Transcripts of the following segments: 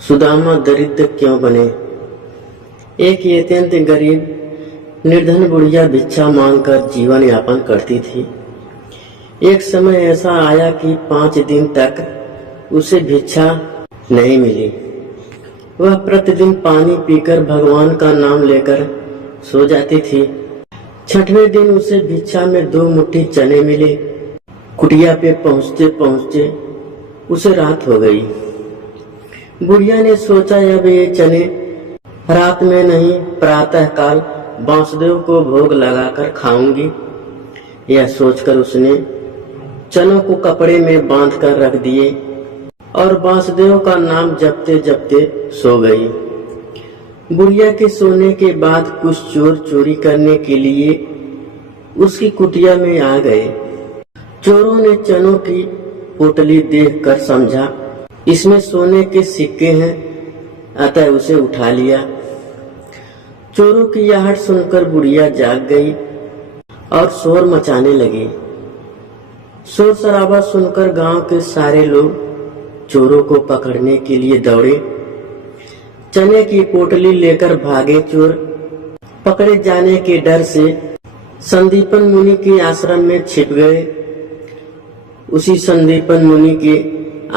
सुदामा दरिद्र क्यों बने। एक अत्यंत गरीब निर्धन बुढ़िया भिक्षा मांगकर जीवन यापन करती थी। एक समय ऐसा आया कि 5 दिन तक उसे भिक्षा नहीं मिली। वह प्रतिदिन पानी पीकर भगवान का नाम लेकर सो जाती थी। 6वें दिन उसे भिक्षा में 2 मुट्ठी चने मिले। कुटिया पे पहुँचते पहुँचते उसे रात हो गई। बुढ़िया ने सोचा अब ये चने रात में नहीं प्रातः काल बांसदेव को भोग लगाकर खाऊंगी। यह सोचकर उसने चनों को कपड़े में बांधकर रख दिए और बांसदेव का नाम जपते जपते सो गई। बुढ़िया के सोने के बाद कुछ चोर चोरी करने के लिए उसकी कुटिया में आ गए। चोरों ने चनों की पोटली देखकर समझा इसमें सोने के सिक्के हैं, अतः उसे उठा लिया। चोरों की आहट सुनकर बुढ़िया जाग गई और शोर मचाने लगी। शोर शराबा सुनकर गांव के सारे लोग चोरों को पकड़ने के लिए दौड़े। चने की पोटली लेकर भागे चोर। पकड़े जाने के डर से संदीपन मुनि के आश्रम में छिप गए। उसी संदीपन मुनि के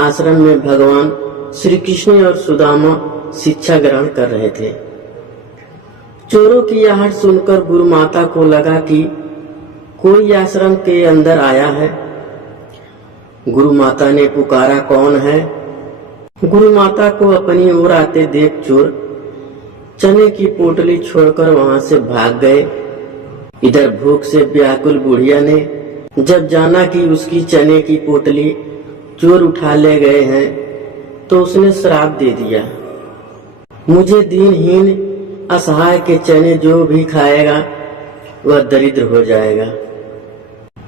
आश्रम में भगवान श्री कृष्ण और सुदामा शिक्षा ग्रहण कर रहे थे। चोरों की आहट सुनकर गुरु माता को लगा कि कोई आश्रम के अंदर आया है। गुरु माता ने पुकारा, कौन है? गुरु माता को अपनी ओर आते देख चोर चने की पोटली छोड़कर वहां से भाग गए। इधर भूख से व्याकुल बुढ़िया ने जब जाना कि उसकी चने की पोटली चोर उठा ले गए हैं तो उसने श्राप दे दिया, मुझे दीनहीन असहाय के चने जो भी खाएगा वह दरिद्र हो जाएगा।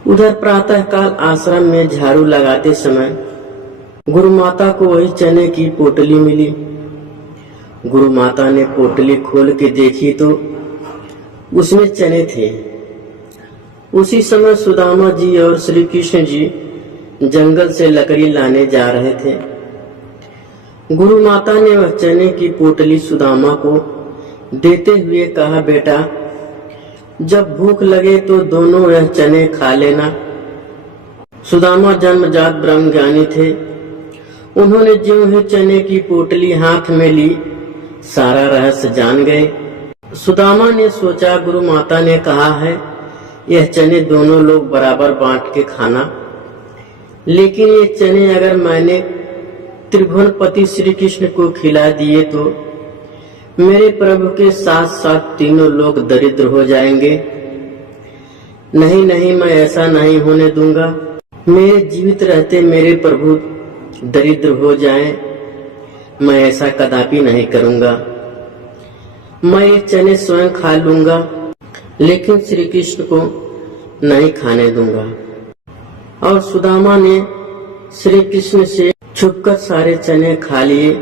उधर प्रातः काल आश्रम में झाड़ू लगाते समय गुरु माता को वही चने की पोटली मिली। गुरु माता ने पोटली खोल के देखी तो उसमें चने थे। उसी समय सुदामा जी और श्री कृष्ण जी जंगल से लकड़ी लाने जा रहे थे। गुरु माता ने वह चने की पोटली सुदामा को देते हुए कहा, बेटा जब भूख लगे तो दोनों यह चने खा लेना। सुदामा जन्मजात ब्रह्मज्ञानी थे। उन्होंने ज्यों ही चने की पोटली हाथ में ली सारा रहस्य जान गए। सुदामा ने सोचा गुरु माता ने कहा है यह चने दोनों लोग बराबर बांट के खाना, लेकिन ये चने अगर मैंने त्रिभुवनपति श्री कृष्ण को खिला दिए तो मेरे प्रभु के साथ साथ तीनों लोग दरिद्र हो जाएंगे। नहीं नहीं, मैं ऐसा नहीं होने दूंगा। मेरे जीवित रहते मेरे प्रभु दरिद्र हो जाएं, मैं ऐसा कदापि नहीं करूंगा। मैं ये चने स्वयं खा लूंगा, लेकिन श्री कृष्ण को नहीं खाने दूंगा। और सुदामा ने श्री कृष्ण से छुपकर सारे चने खा लिए।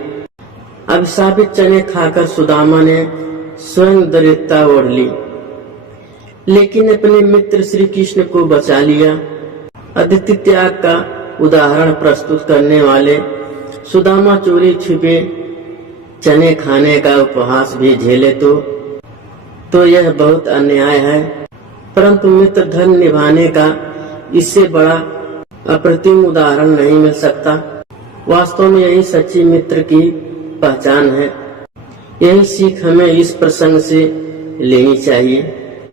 अभिशापित चने खाकर सुदामा ने स्वयं दरिद्रता ओढ़ ली, लेकिन अपने मित्र श्री कृष्ण को बचा लिया। अदिति त्याग का उदाहरण प्रस्तुत करने वाले सुदामा चोरी छिपे चने खाने का उपहास भी झेले तो यह बहुत अन्याय है। परंतु मित्र धर्म निभाने का इससे बड़ा अप्रतिम उदाहरण नहीं मिल सकता। वास्तव में यही सच्ची मित्र की पहचान है। यही सीख हमें इस प्रसंग से लेनी चाहिए।